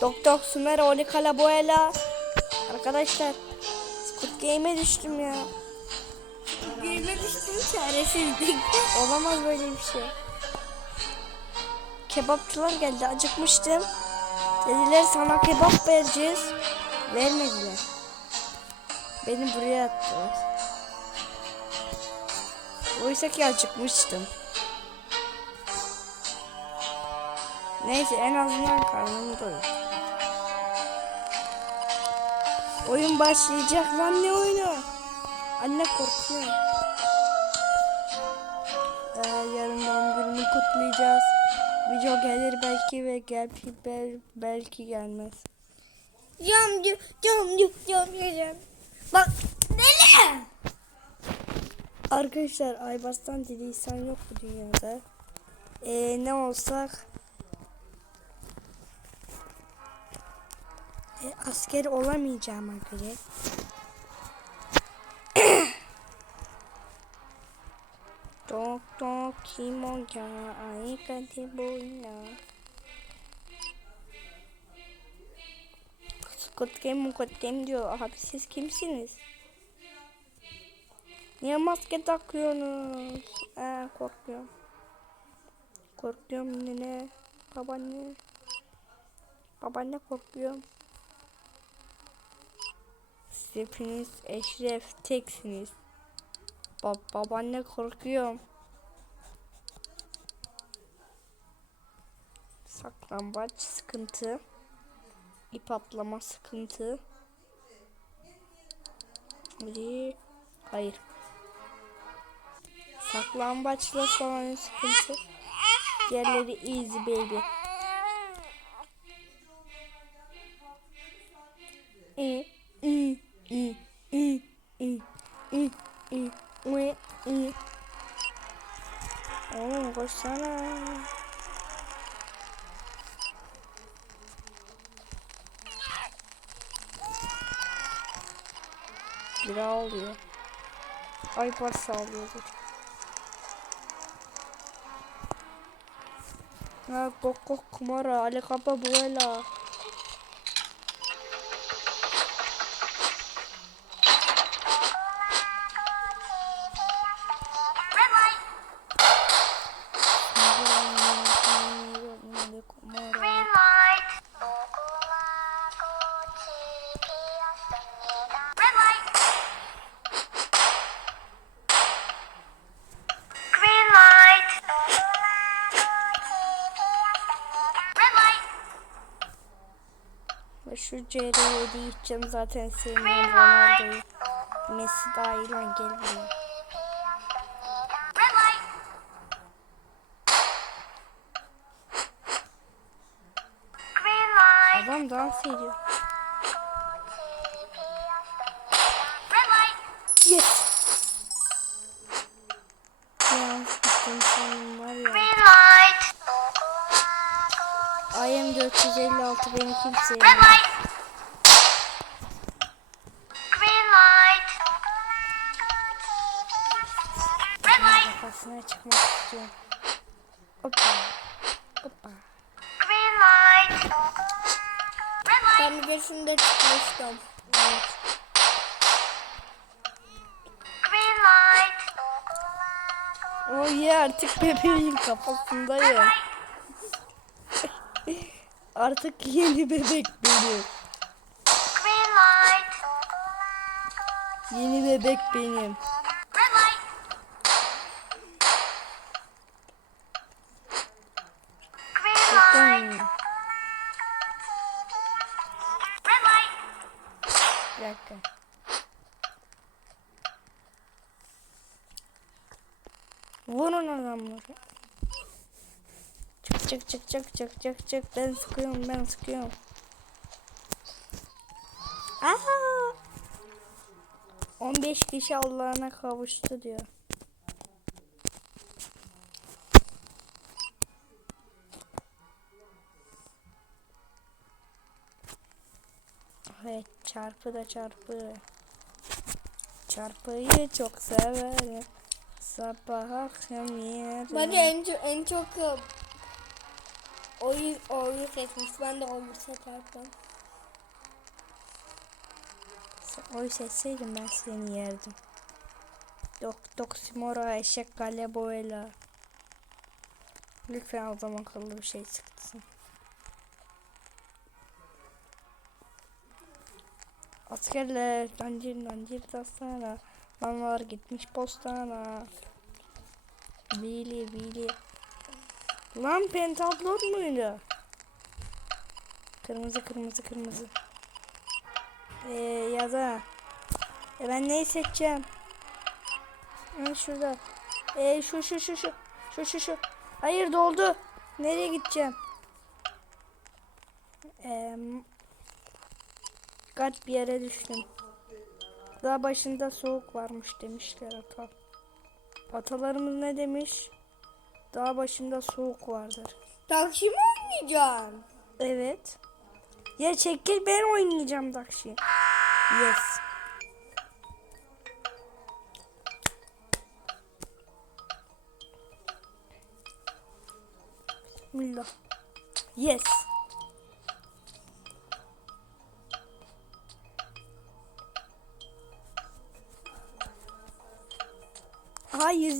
Doktor Sümer Oli Kalaboyla. Arkadaşlar Squid Game'e düştüm ya. Gülme düştüm çaresizlik. Olamaz böyle bir şey. Kebapçılar geldi acıkmıştım. Dediler sana kebap vereceğiz. Vermediler. Beni buraya attılar. Oysa ki acıkmıştım. Neyse en azından karnım doydu. Oyun başlayacak lan ne oyunu? Anne korkuyorum. Ee, yarın doğum günümü kutlayacağız. Video gelir belki ve gel bel, belki gelmez. Yam yam yam yam yam. Bak deli. Arkadaşlar Aybas'tan dili insan yok bu dünyada. Ee, ne olsak e, asker olamayacağıma göre Tok tok kim o ya ay kati boyuna Squid Game Squid Game diyor. Abi siz kimsiniz? Niye maske takıyorsunuz? Ee, korkuyorum. Korkuyorum nene. Babaanne. Babaanne korkuyorum. Hepiniz eşref teksiniz. Ba babaanne korkuyorum. Saklambaç sıkıntı. İp atlama sıkıntı. Hadi. Hayır. Saklambaçla falan sıkıntı. Diğerleri easy baby. Oğlum koşsana. Bira alıyor. Ay parça alıyordur. Ha kok kok kumara ale kapa buela. Şu CR7'yi zaten sevmiyorum Ronaldo'yu. Messi daha iyi lan gel buraya. Adam dans ediyor. Yes. IM456 beni kimseye. tepesine çıkmak istiyorum. Hoppa. Hoppa. Ben bir de şunda çıkmıştım. Evet. Oh o ye artık bebeğin kafasındayım. artık yeni bebek benim. Green light. Yeni bebek benim. Vurun adamları. Çık çık çık çık çık çık çık. Ben sıkıyorum ben sıkıyorum. Aha! 15 kişi Allah'ına kavuştu diyor. Evet çarpı da çarpı. Çarpıyı çok severim. Sabah akşam yerim. Bence en çok en çok Oyu, oyu seçmiş. Ben de oyu seçerdim. Oy seçseydim ben seni yerdim. Dok Doksimora eşek galeboela. Lütfen adam akıllı bir şey çıksın. Askerler lancir lancir tasana. Lanlar gitmiş postana. Bili bili. Lan pentablot muydu? Kırmızı kırmızı kırmızı. Ee, ya da e ben neyi seçeceğim? Ha, şurada. Ee, şu şu şu şu şu şu şu. Hayır doldu. Nereye gideceğim? Ee, kat bir yere düştüm. Daha başında soğuk varmış demişler ata. Atalarımız ne demiş? Dağ başında soğuk vardır. Taksi mi oynayacaksın? Evet. Ya çekil ben oynayacağım Dakşi. Yes. Bismillah. Yes.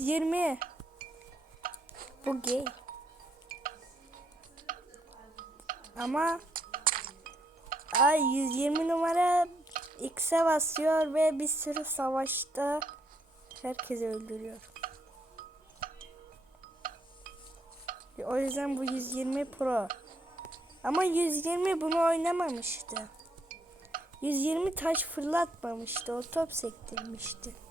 Aha 120. Bu gay. Ama ay 120 numara X'e basıyor ve bir sürü savaşta herkesi öldürüyor. O yüzden bu 120 Pro. Ama 120 bunu oynamamıştı. 120 taş fırlatmamıştı. O top sektirmişti.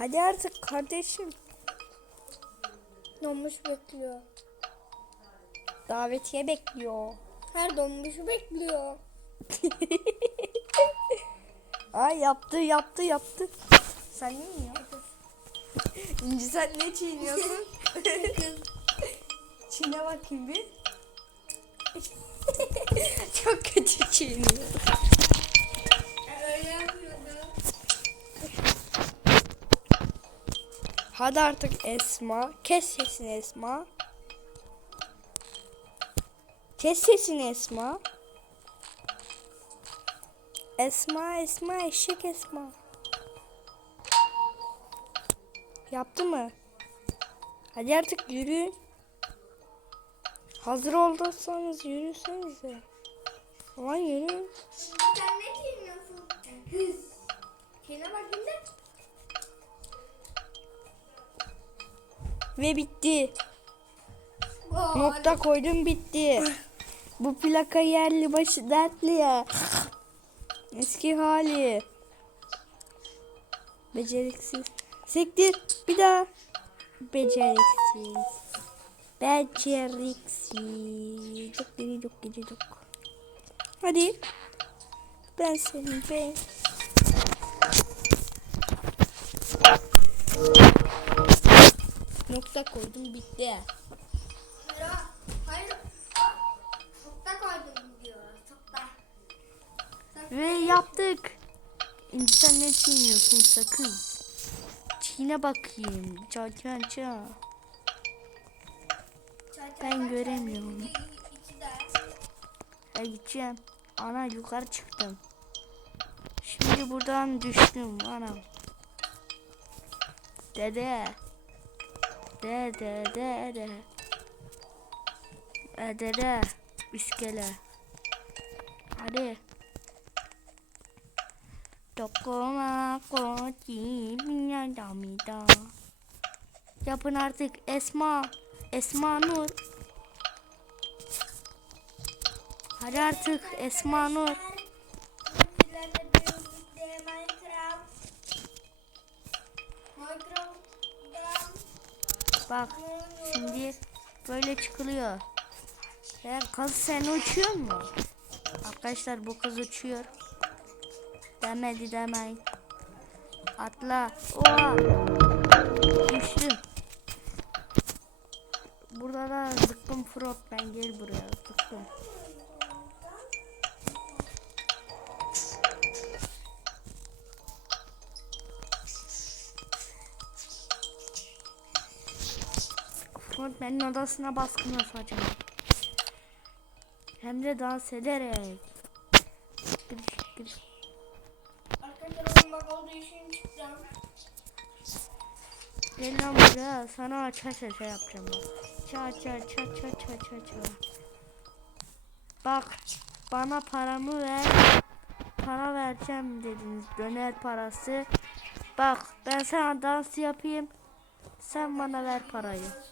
Hadi artık kardeşim. Donmuş bekliyor. Davetiye bekliyor. Her donmuş bekliyor. Ay yaptı yaptı yaptı. Sen ne yiyorsun? İnci sen ne çiğniyorsun? Çiğne bakayım bir. Çok kötü çiğniyor. Hadi artık Esma. Kes sesini Esma. Kes sesini Esma. Esma Esma eşek Esma. Yaptı mı? Hadi artık yürüyün. Hazır olduysanız yürüsenize. Aman yürüyün. Sen ne giyiniyorsun? Hız. Şuna bakayım Ve bitti. Nokta koydum bitti. Bu plaka yerli başı dertli ya. Eski hali. Beceriksiz. Sektir. Bir daha. Beceriksiz. Beceriksiz. Çok geri çok geri çok. Hadi. Ben senin ben. Nokta koydum bitti. Hayır. Hayır. Çok da koydum diyor. Çok da. Ve yaptık. İnci sen ne çiğniyorsun sakın. Çiğne bakayım. Ça ça. Ben göremiyorum. İki de. Ben gideceğim. Ana yukarı çıktım. Şimdi buradan düştüm ana. Dede. Dede dede. E, dede. İskele. Hadi. Dokuma koci damida. Yapın artık Esma. Esma Nur. Hadi artık Esma Nur. Bak şimdi böyle çıkılıyor. Eğer kız sen uçuyor mu? Arkadaşlar bu kız uçuyor. Demedi demeyin. Atla. Oha. Düştüm. Burada da zıkkım frog ben gel buraya zıkkım. Frontman'in odasına baskın yapacağım. Hem de dans ederek. Giriş, giriş. Arkadaşlar çıkacağım. Gel lan buraya. Sana ça ça ça yapacağım bak. Ça ça ça ça ça ça ça. Bak bana paramı ver. Para vereceğim dediniz. Döner parası. Bak ben sana dans yapayım. Sen bana ver parayı.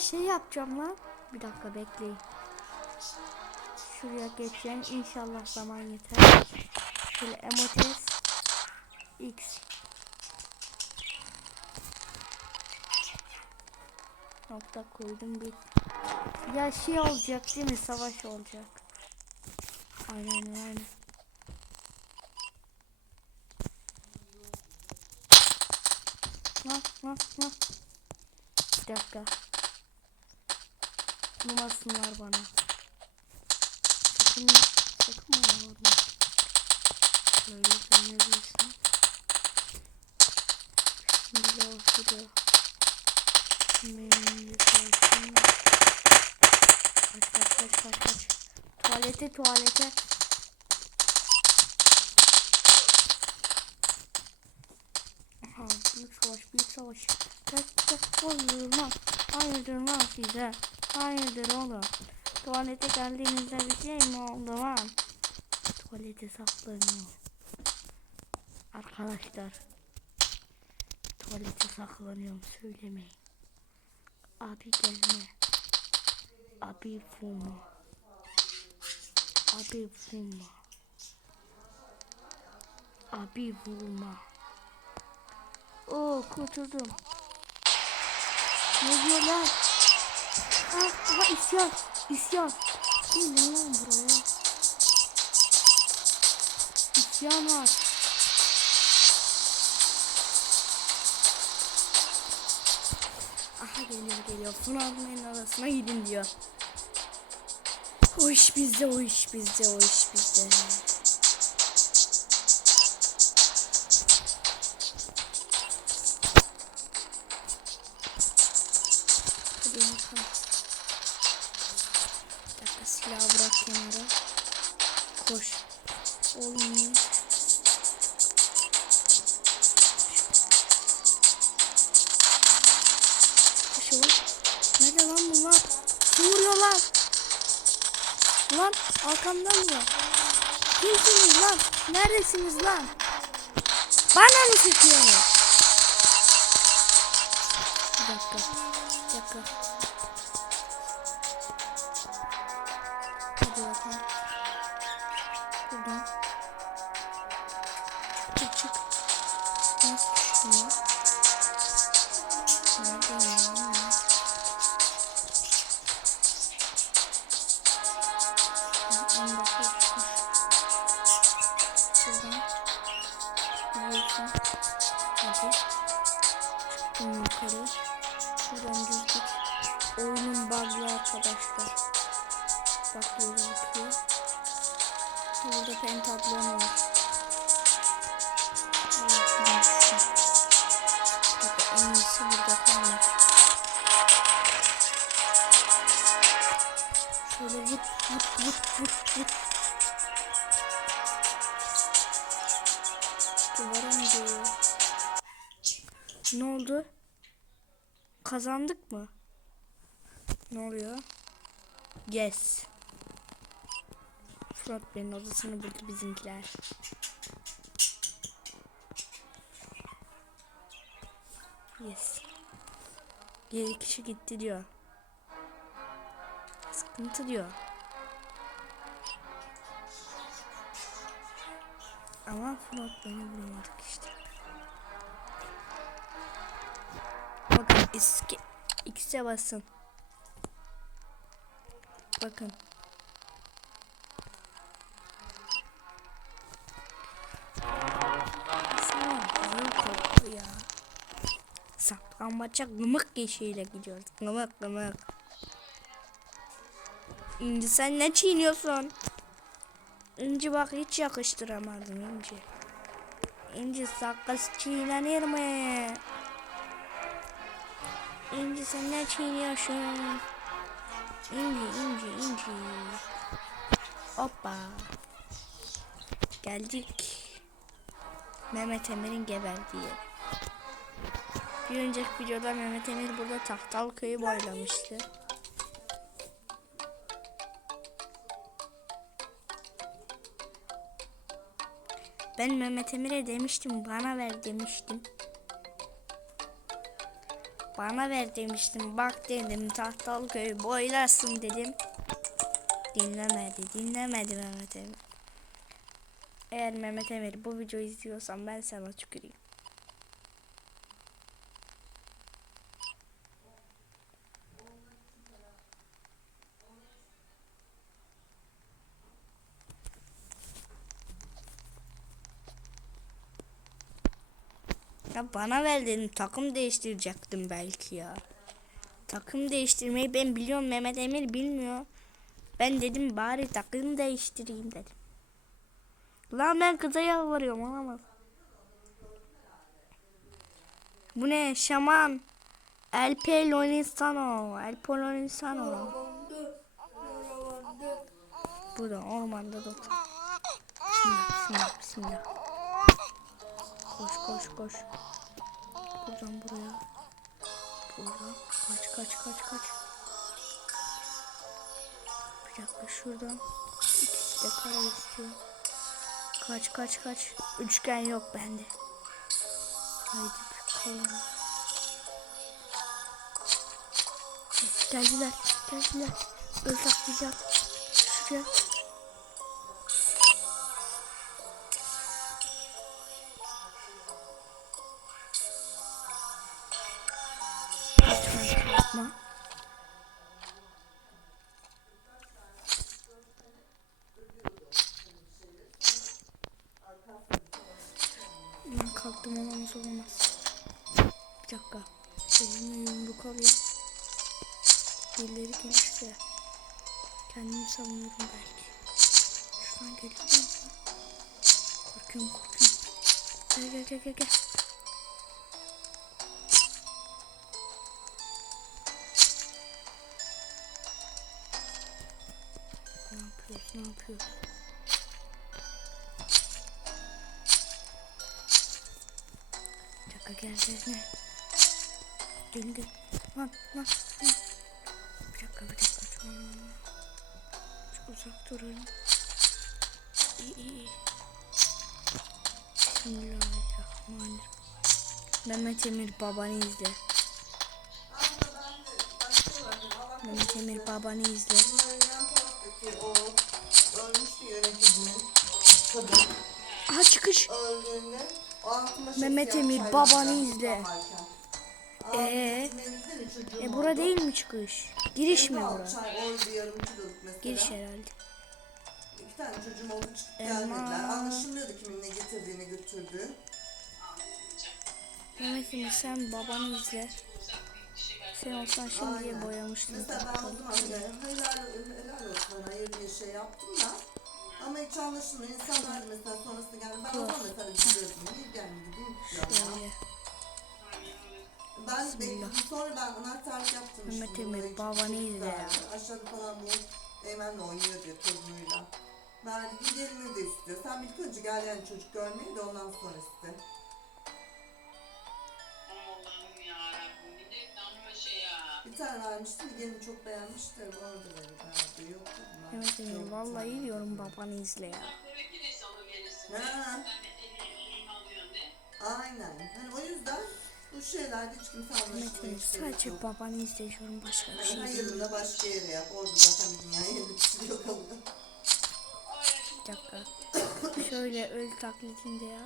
Şey yapacağım lan. Bir dakika bekleyin. Şuraya geçeceğim. İnşallah zaman yeter. Şöyle emotes X. Nokta koydum bir. Ya şey olacak değil mi? Savaş olacak. Aynen aynen. Lan lan lan. Bir dakika. Numasınlar bana. Sakın, sakın bana vurma. Şöyle dönebilirsin. Şimdi oturuyor. Benim yukarısın. Kaç kaç kaç kaç kaç. Tuvalete tuvalete. Aha büyük savaş büyük savaş. Kaç kaç olmaz. Hayırdır lan size. Hayırdır oğlum. Tuvalete geldiğinizde bir şey mi oldu lan? Tuvalete saklanıyor. Arkadaşlar. Tuvalete saklanıyorum söylemeyin. Abi gelme. Abi vurma. Abi vurma. Abi vurma. Oo kurtuldum. Ne diyor lan? Ah, aha isyan. İsyan. Gelin lan buraya. İsyan var. Aha geliyor geliyor. Funal'ın arasına gidin diyor. O iş bizde, o iş bizde, o iş bizde. Kimsiniz lan? Neredesiniz lan? Bana mı sıkıyorsunuz? Bir dakika. Bir dakika. Gözüküyor. Burada pentatlon var. Burada kalmak. Şöyle vut vut vut vut vut. Duvara mı değiyor? Ne oldu? Kazandık mı? Ne oluyor? Yes. Fırat Bey'in odasını buldu bizimkiler. Yes. 7 kişi gitti diyor. Sıkıntı diyor. Ama Fırat Bey'i bulamadık işte. Bakın eski X'e basın. Bakın. Saklanmaca gımık yeşiyle gidiyoruz. Gımık gımık. İnci sen ne çiğniyorsun? İnci bak hiç yakıştıramadım İnci. İnci sakız çiğnenir mi? İnci sen ne çiğniyorsun? İnci inci inci. Hoppa. Geldik. Mehmet Emir'in geberdiği yere. Bir önceki videoda Mehmet Emir burada Tahtal köyü boylamıştı. Ben Mehmet Emir'e demiştim bana ver demiştim. Bana ver demiştim. Bak dedim Tahtal köyü boylarsın dedim. Dinlemedi. Dinlemedi Mehmet Emir. Eğer Mehmet Emir bu videoyu izliyorsan ben sana tüküreyim. Ya bana ver dedim takım değiştirecektim belki ya. Takım değiştirmeyi ben biliyorum Mehmet Emir bilmiyor. Ben dedim bari takım değiştireyim dedim. Lan ben kıza yalvarıyorum olamaz. Bu ne şaman? El Peloninsano. El Peloninsano. Bu da ormanda da. Bismillah bismillah bismillah. Koş koş koş. Buradan buraya. Buradan kaç kaç kaç kaç. Bir dakika şuradan. İkisi de kare istiyor. Kaç kaç kaç. Üçgen yok bende. Haydi bakalım. Geldiler. Geldiler. Öl saklayacağım. Şuraya. Dakika. Elime yumruk alayım. Dilleri geniş de. Kendimi savunuyorum belki. Şuradan geliyor mu? Korkuyorum korkuyorum. Gel gel gel gel gel. Ne yapıyoruz ne yapıyoruz? Gel gel gel. Gel. Lan lan. Bir dakika bir dakika. Çok, çok uzak durun. İyi iyi. Bismillahirrahmanirrahim. Mehmet Emir babanı izle. Mehmet Emir babanı izle. Aha çıkış. Mehmet Emir, babanı izle. Ee? E bura değil mi çıkış? Giriş mi bura? Giriş herhalde. İki tane çocuğum oldu gelmediler. Anlaşılmıyordu kimin ne getirdiğini götürdüğü. Mehmet Emir sen babanı izle. Sen olsan şimdiye boyamıştın. Mesela ben o zaman hani helal, helal olsun ona hayır bir şey yaptım da ama hiç anlaşılmıyor. İnsanlar mesela sonrasında geldi. Ben o zaman mesela biliyordum. Niye gelmedi Bekledim. Sonra ben anahtarlık yaptım. işte Mehmet Emir, çocuk izle ya. Aşağıda falan bu Eymen'le oynuyor diyor torunuyla. Ben bir gelini de istiyor. Sen ilk önce gel yani çocuk görmeyi de ondan sonra iste. Bir. Bir tane vermiştim. Gelini çok beğenmişti. Orada dedi. Verdi. Yok ben. Mehmet Emir Yok, vallahi diyorum babanı izle ya. Ha. Aynen. Hani o yüzden bu şeylerde hiç kimse anlaşılmıyor. Sadece babanı izle diyorum başka bir şey değil. hayırında başka yere yap. Orada zaten dünyaya yeni bir şey kalıyor. Bir dakika. Şöyle öl taklidinde ya.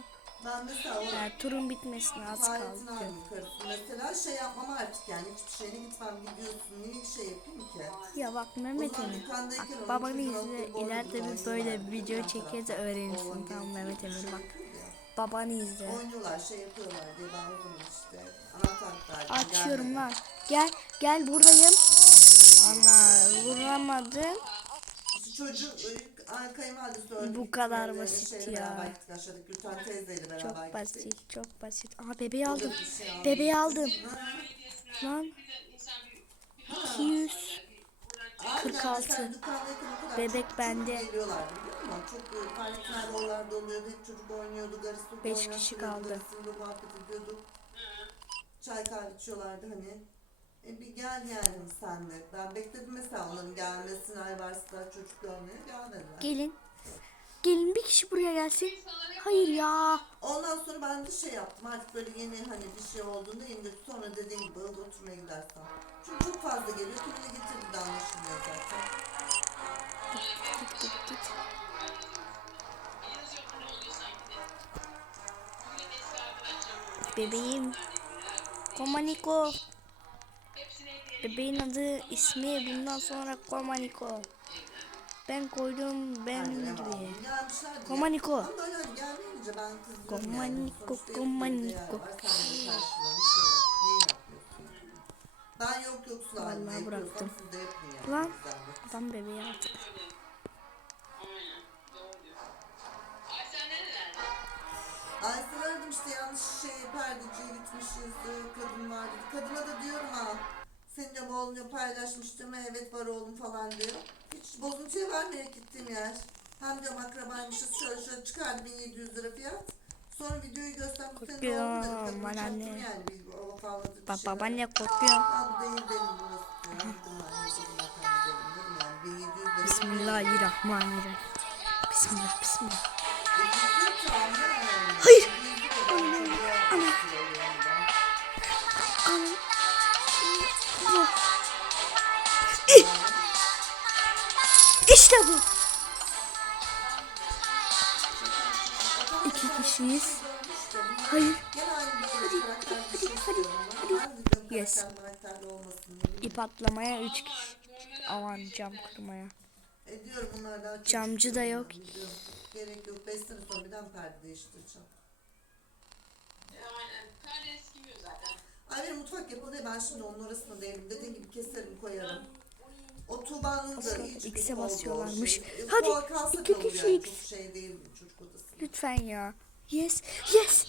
Ben mesela o Yani turun bitmesine az kaldı. abinin karısı. Mesela şey yapmam artık yani hiçbir şeyine gitmem gidiyorsun. Niye şey yapayım ki? Ya bak Mehmet Emir. Bak babanı izle. İleride bir böyle bir video çekeriz öğrenirsin. Tamam Mehmet Emir bak. Babanı izle. Oynuyorlar şey yapıyorlar diye ben zaman işte verdim. Açıyorum gelmedi. lan. Gel gel buradayım. Ana vuramadın. Çocuğun ay, kayınvalidesi öldü. Bu kadar böyle basit ya. Çok gittik. basit, çok basit. Aa bebeği aldım. Şey. Bebeği aldım. Lan Bir de insan bir 200. Aynen, 46. mesela dükkandayken o kadar Bebek bende. Top Beş kişi kaldı. Çay kahve içiyorlardı hani. E bir gel yani sen de. Ben bekledim mesela onların gelmesini. Ayvars'ta çocuk görmeye gelmediler. gelin. Gelin bir kişi buraya gelsin. Hayır ya. Ondan sonra ben de şey yaptım artık böyle yeni hani bir şey olduğunda götür sonra dediğim gibi ılık oturmaya gidersen. Çünkü çok fazla geliyor kimine getirdi de anlaşılmıyor zaten. Git git git. Bebeğim. Komaniko. Bebeğin adı ismi bundan sonra Komaniko. Ben koydum ben gibi. Komaniko. Komaniko, komaniko. şey? Ben yok yoksul Vallahi bıraktım. Lan. Adam bebeği aldı. Aynen. Doğru diyorsun. Ay sen nerelerde? Aysel aradım işte yanlış şey perdeciye gitmişiz. Kadın var dedi. Kadına da diyorum ha. Senin de oğlunu paylaşmıştım. Evet var oğlum falan diyor. Hiç bozuntuya vermeyerek gittiğim yer. Hem diyorum akrabaymışız şöyle şöyle çıkardı 1700 lira fiyat. Sonra videoyu. Korkuyorum, Kadın ben çaktım anne. yani. Bir o falladı bir Ba şeyler. babaanne korkuyorum. Ya bu değil benim burası diyor. Gittim ben de dedim, efendim dedim, dedim yani 1700 lira. Bismillahirrahmanirrahim. Bismillah bismillah. Hayır. İşte bu. İki kişiyiz. Hayır. Yes. İp atlamaya üç kişi. Aman cam kırmaya. Ediyorum bunlar daha çok Camcı da yok. Gerek yok. 5 sene sonra bir daha perde değiştireceğim. Aynen. Kar eskimiyor zaten. Ay benim mutfak yapıldı ya, ben şimdi onun arasında değilim. Dediğin gibi keserim koyarım. O da hiç X'e basıyorlarmış. şey. Hadi, kalsa iki kalır kişi yani. X. Çok şey değil çocuk odası. Lütfen ya. Yes. Yes.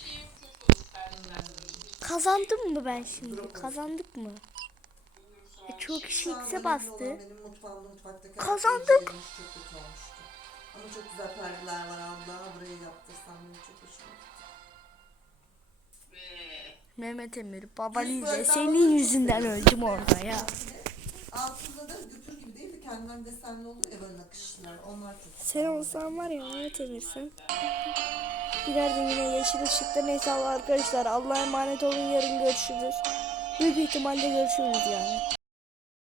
Kazandım mı ben şimdi? Kazandık mı? E, çok kişi Şu an X'e önemli bastı. Benim mutfağımda mutfaktaki Kazandık. her şey çok kötü olmuştu. Ama çok güzel perdeler var abla. Burayı yaptırsam benim çok hoşuma gitti. Mehmet Emir baban izle. Senin yüzünden öldüm orada ya. Altında da de kendinden desenli olur ya böyle nakışlılar. Onlar çok Sen olsan var ya Mehmet Emir sen. Giderdin yine yeşil ışıkta. Neyse arkadaşlar Allah'a emanet olun yarın görüşürüz. Büyük ihtimalle görüşürüz yani.